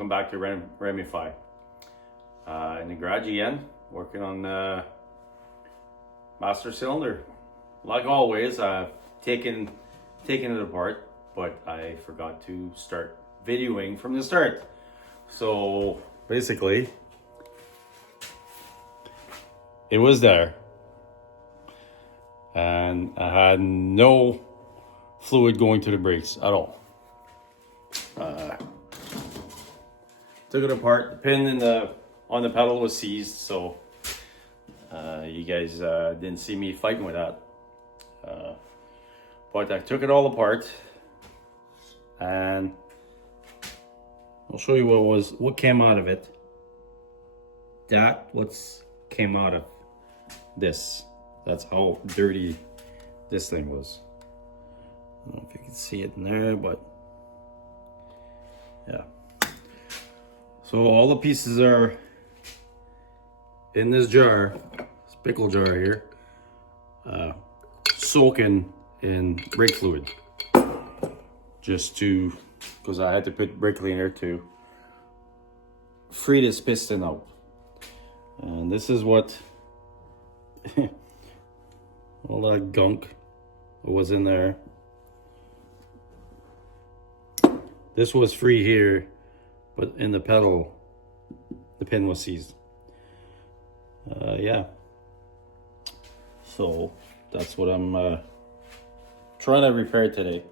welcome back to Ep.5. In the garage again, working on master cylinder. Like always, I've taken it apart, but I forgot to start videoing from the start. So basically, it was there, and I had no fluid going to the brakes at all. Took it apart. The pin on the pedal was seized, so you guys didn't see me fighting with that. But I took it all apart, and I'll show you what came out of it. What's came out of this. That's how dirty this thing was. I don't know if you can see it in there, but yeah. So all the pieces are in this jar, this pickle jar here, soaking in brake fluid. Because I had to put brake cleaner to free this piston out. And this is what all that gunk was in there. This was free here, but in the pedal, the pin was seized. Yeah. So that's what I'm trying to repair today.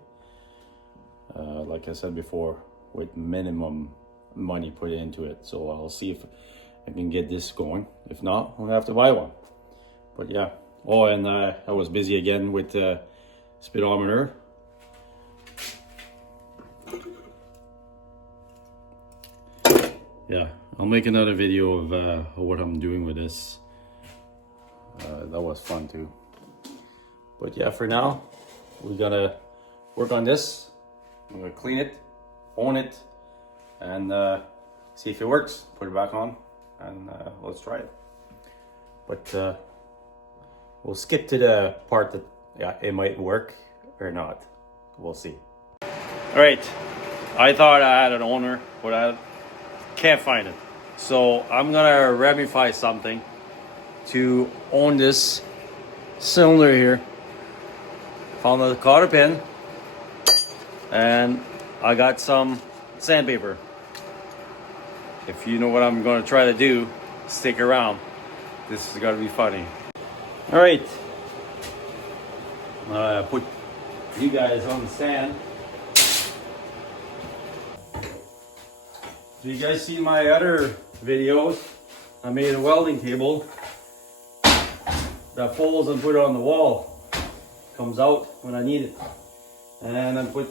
Like I said before, with minimum money put into it. So I'll see if I can get this going. If not, I'll have to buy one. But yeah. Oh, and I was busy again with speedometer. Yeah, I'll make another video of what I'm doing with this. That was fun too. But yeah, for now, we gotta work on this. I'm gonna clean it, own it, and see if it works. Put it back on, and let's try it. But we'll skip to the part that it might work or not. We'll see. All right, I thought I had an owner, but I can't find it. So I'm gonna remify something to own this cylinder here. Found a cotter pin, and I got some sandpaper. If you know what I'm gonna try to do, stick around. This is gonna be funny. All right, put you guys on the stand. So you guys see my other videos, I made a welding table that folds and put it on the wall. Comes out when I need it. And I put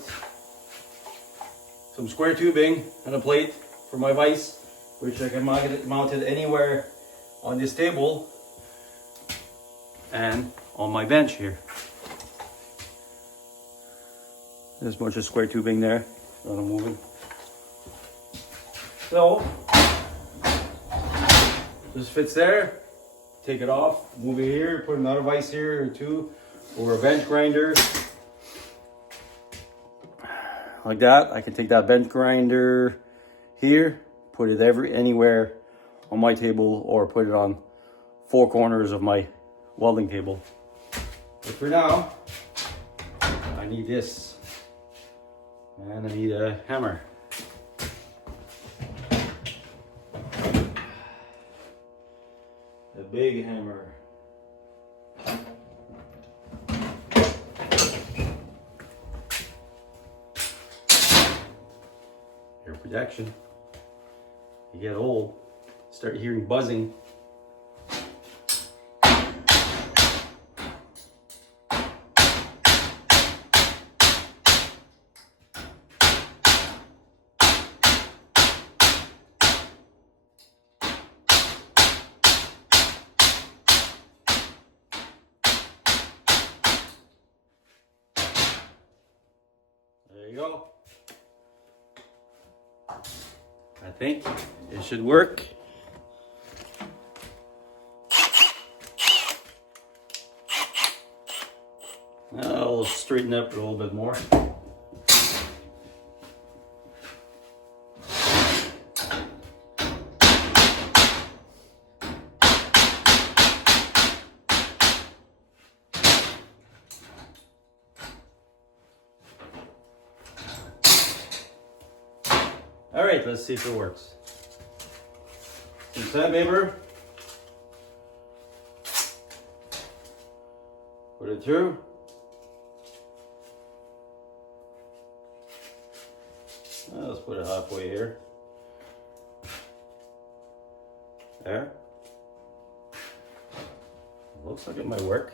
some square tubing and a plate for my vise, which I can mount it anywhere on this table and on my bench here. There's a bunch of square tubing there, not moving. So, this fits there, take it off, move it here, put another vise here or two, or a bench grinder. Like that, I can take that bench grinder here, put it anywhere on my table, or put it on four corners of my welding table. But for now, I need this, and I need a hammer. A big hammer. Air protection. You get old, start hearing buzzing. There you go. I think it should work. I'll straighten up a little bit more. All right, let's see if it works. Some sandpaper. Put it through. Let's put it halfway here. There. Looks like it might work.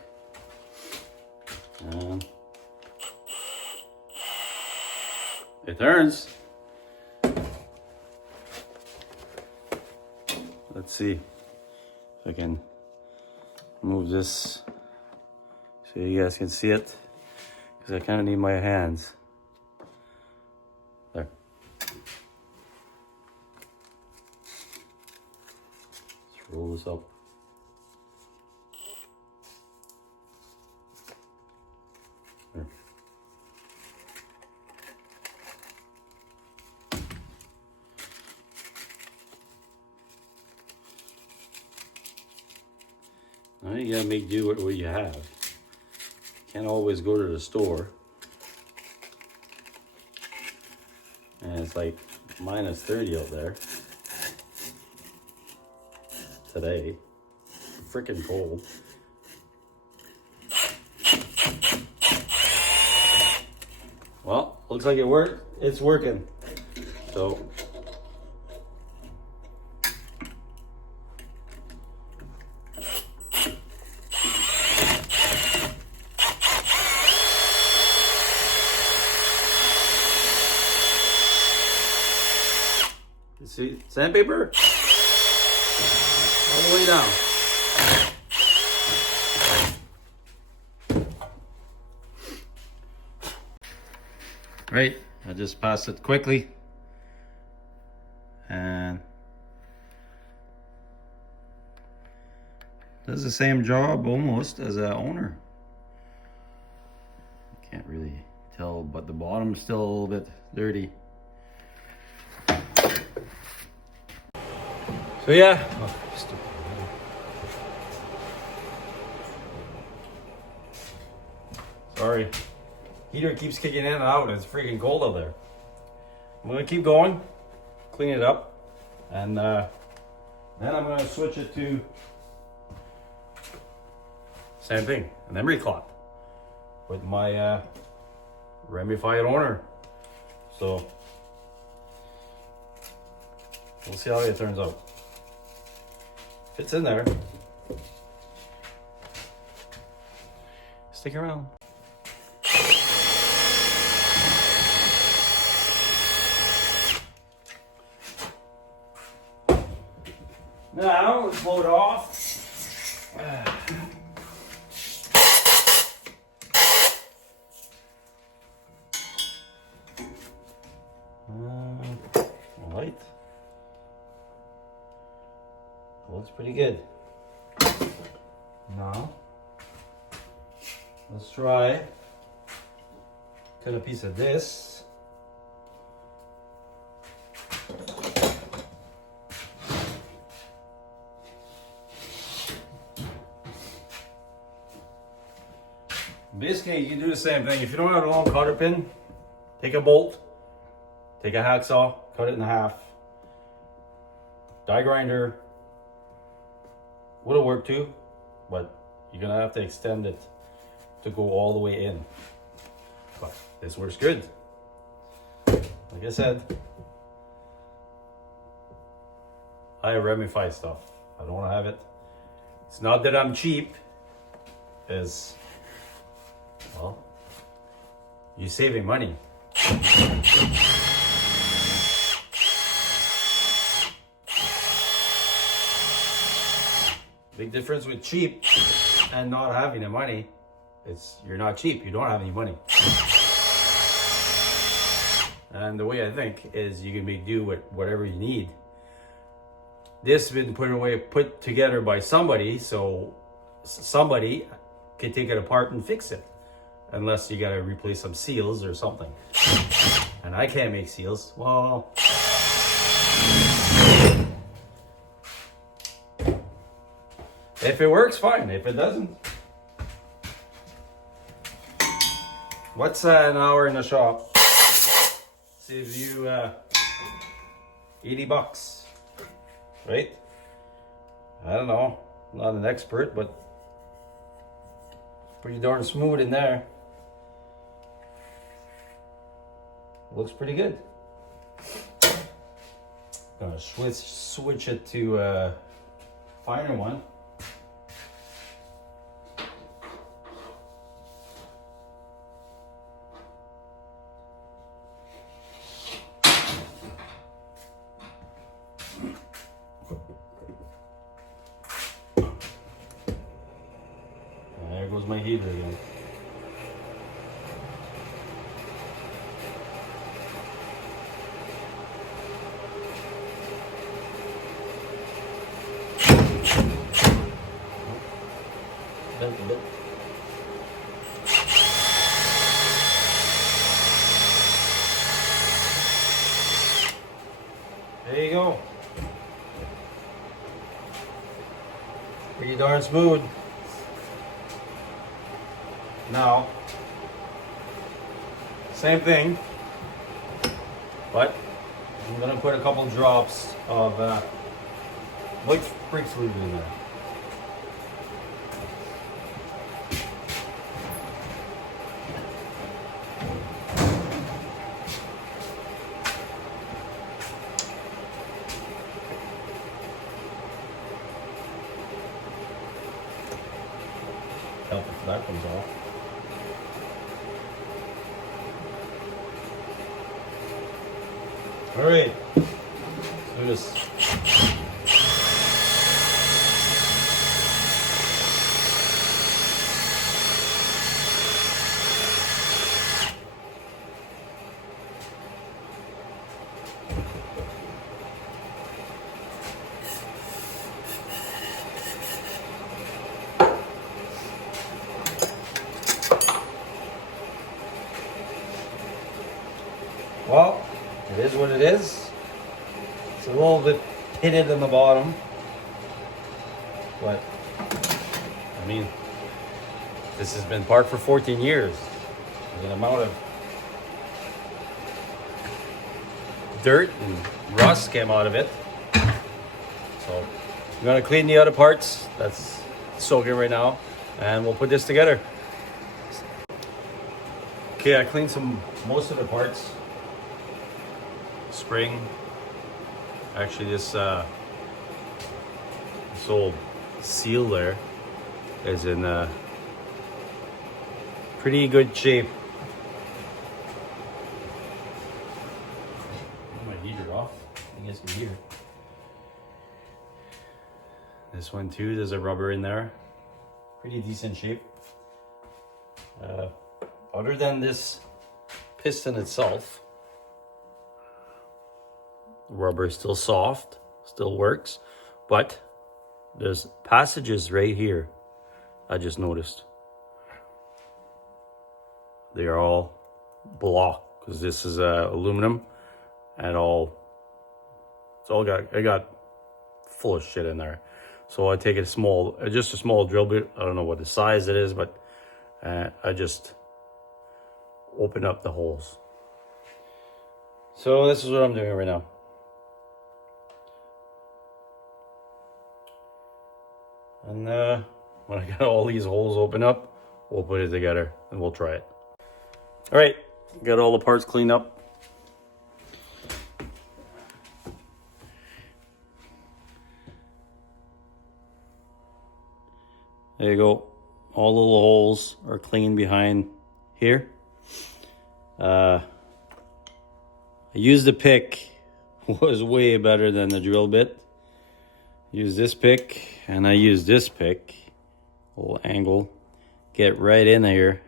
It turns. Let's see if I can move this so you guys can see it, because I kind of need my hands. There. Let's roll this up. There. Now you gotta make do with what you have. Can't always go to the store. And it's like -30 out there today. Freaking cold. Well, looks like it worked. It's working. So see, sandpaper all the way down. Right, I just passed it quickly, and does the same job almost as an owner. Can't really tell, but the bottom's still a little bit dirty. So yeah, sorry, heater keeps kicking in and out. It's freaking cold out there. I'm gonna keep going, clean it up, and then I'm gonna switch it to same thing, an emery cloth with my ramified owner. So we'll see how it turns out. Fits in there. Stick around. Now let's blow it off. Light. Looks pretty good. Now, let's try cut a piece of this. Basically, you can do the same thing. If you don't have a long cotter pin, take a bolt, take a hacksaw, cut it in half. Die grinder would have worked too, but you're gonna have to extend it to go all the way in. But this works good. Like I said, I ramify stuff. I don't have it. It's not that I'm cheap, as well, you're saving money. Big difference with cheap and not having the money. It's you're not cheap, you don't have any money. And the way I think is you can make do with whatever you need. This has been put together by somebody, so somebody can take it apart and fix it. Unless you gotta replace some seals or something. And I can't make seals. Well, if it works, fine. If it doesn't, what's an hour in the shop? Saves you $80, right? I don't know, not an expert, but pretty darn smooth in there. Looks pretty good. Gonna switch it to a finer one. There goes my heater again. Bent a bit. There you go. Pretty darn smooth. Now, same thing, but I'm gonna put a couple drops of white brake fluid in there. Help if that comes off. All right, let's do this. Well, it is what it is. It's a little bit pitted in the bottom, but I mean, this has been parked for 14 years. The amount of dirt and rust came out of it. So I'm gonna clean the other parts that's soaking right now, and we'll put this together. Okay, I cleaned most of the parts. Spring. Actually, this old seal there is in pretty good shape. My heater off. You guys can hear. This one too. There's a rubber in there. Pretty decent shape. Other than this piston itself, rubber is still soft, still works, but there's passages right here. I just noticed they are all blocked because this is aluminum, and I got full of shit in there. So I take just a small drill bit. I don't know what the size it is, but I just open up the holes. So this is what I'm doing right now. And when I got all these holes open up, we'll put it together and we'll try it. All right, got all the parts cleaned up. There you go. All the little holes are clean behind here. I used the pick. Was way better than the drill bit. Use this pick, and I use this pick, little angle, get right in here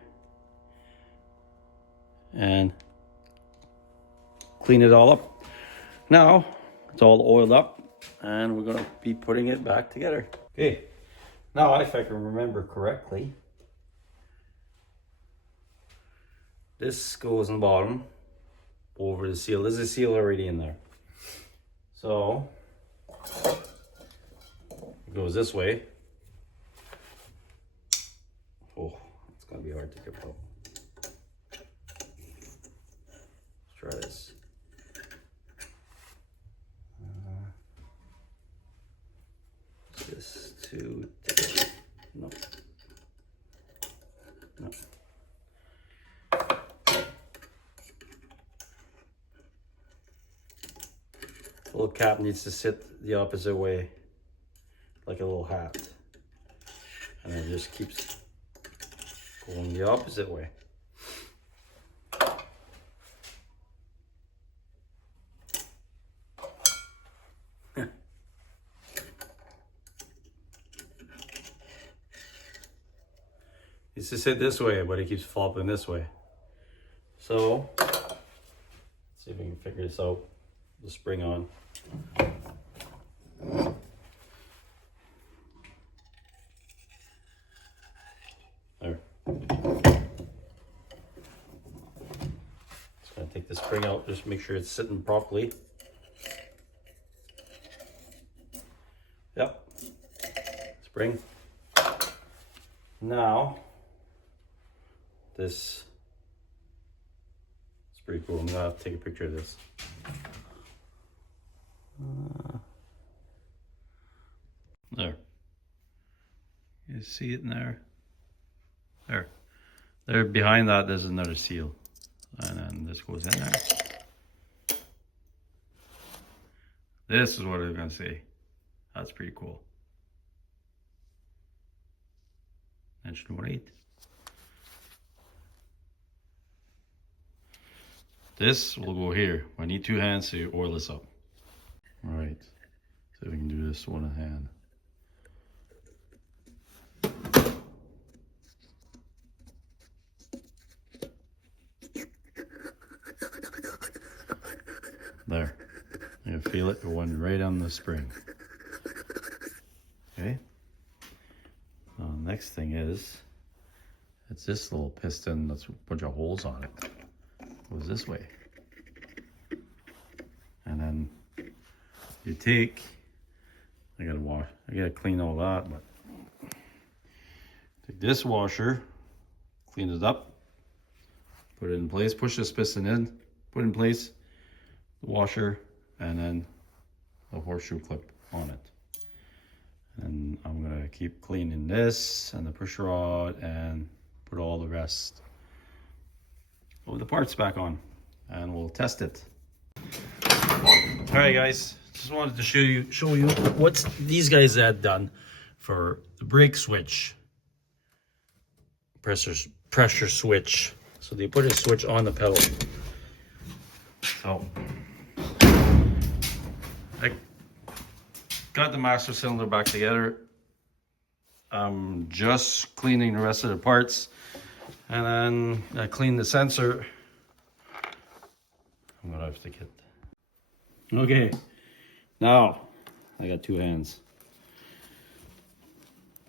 and clean it all up. Now it's all oiled up, and we're gonna be putting it back together. Okay, now if I can remember correctly, this goes in the bottom over the seal. There's a seal already in there, so goes this way. Oh, it's gonna be hard to get out. Let's try this. little cap needs to sit the opposite way, like a little hat. And it just keeps going the opposite way. Needs to sit this way, but it keeps flopping this way. So, let's see if we can figure this out. The spring on. There. Just gonna take the spring out, just make sure it's sitting properly. Yep. Spring. Now, this is pretty cool. I'm gonna have to take a picture of this. There. You see it in there? There. There behind that there's another seal. And then this goes in there. This is what I was gonna say. That's pretty cool. Inch number 8. This will go here. I need 2 hands to oil this up. Alright. So we can do this one hand. There. You can feel it. It went right on the spring. Okay. Now, next thing is, it's this little piston that's a bunch of holes on it. It goes this way. And then you take, I gotta clean all that, but take this washer, clean it up, put it in place, push this piston in, put it in place, the washer, and then the horseshoe clip on it. And I'm gonna keep cleaning this and the push rod and put all the rest of the parts back on, and we'll test it. All right, guys, just wanted to show you what these guys had done for the brake switch, pressure switch. So they put a switch on the pedal. So I got the master cylinder back together. I'm just cleaning the rest of the parts, and then I cleaned the sensor. I'm gonna have to get. Okay, now I got 2 hands.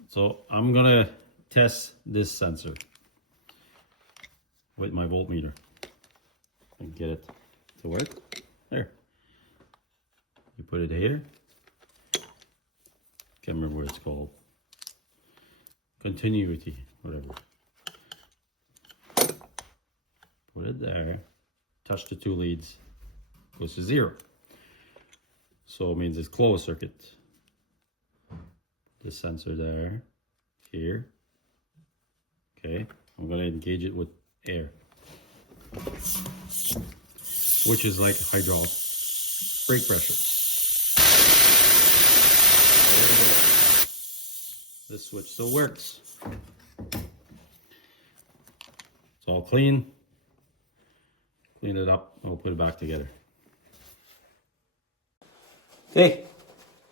So I'm gonna test this sensor with my voltmeter and get it to work. There. You put it here. Can't remember what it's called. Continuity, whatever. Put it there. Touch the 2 leads. Goes to 0. So it means it's closed circuit. The sensor there, here. Okay, I'm gonna engage it with air, which is like hydraulic brake pressure. This switch still works. It's all clean. Clean it up, and we'll put it back together. Okay,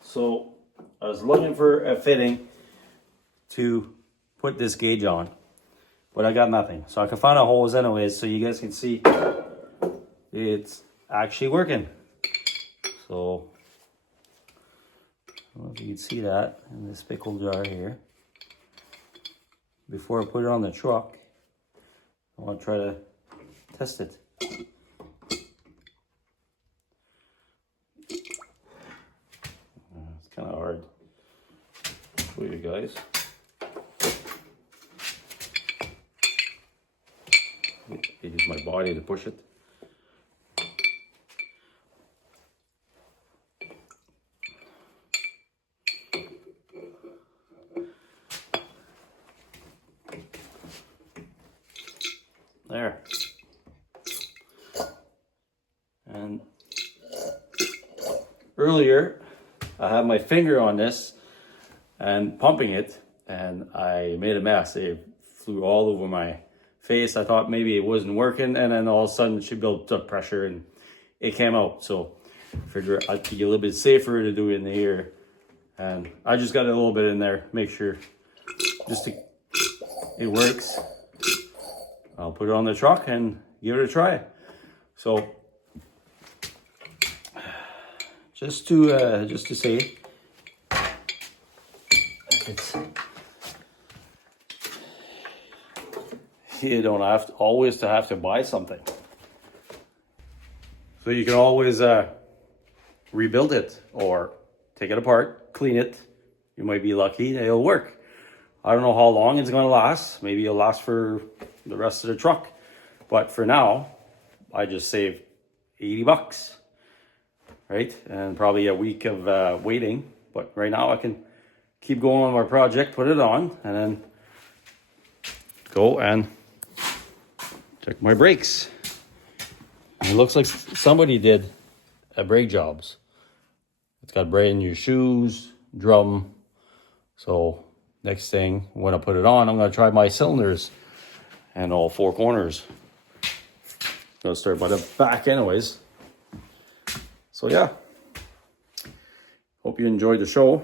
so I was looking for a fitting to put this gauge on, but I got nothing. So I can find out holes anyways, so you guys can see it's actually working. So I don't know if you can see that in this pickle jar here. Before I put it on the truck, I want to try to test it. It's kind of hard for you guys. I use my body to push it. There. And earlier I had my finger on this and pumping it, and I made a mess. It flew all over my face. I thought maybe it wasn't working, and then all of a sudden she built up pressure and it came out. So I figured I'd be a little bit safer to do it in the ear. And I just got a little bit in there, make sure it works. I'll put it on the truck and give it a try. So just to say, you don't have to always have to buy something. So you can always rebuild it or take it apart, clean it. You might be lucky it'll work. I don't know how long it's going to last. Maybe it'll last for the rest of the truck. But for now, I just saved $80, right? And probably a week of waiting. But right now I can keep going on my project, put it on, and then go and check my brakes. And it looks like somebody did a brake jobs. It's got brand new shoes, drum. So next thing, when I put it on, I'm going to try my cylinders and all four corners. I'm going to start by the back anyways. So yeah, hope you enjoyed the show.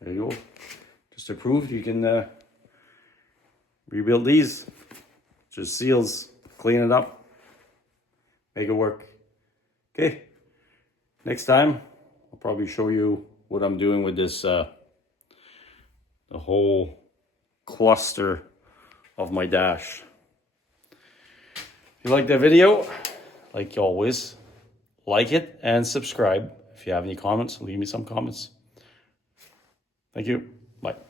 There you go. Just to prove you can rebuild these. Just seals, clean it up, make it work. Okay, next time I'll probably show you what I'm doing with this, the whole cluster of my dash. If you like that video, like always, like it and subscribe. If you have any comments, leave me some comments. Thank you. Bye.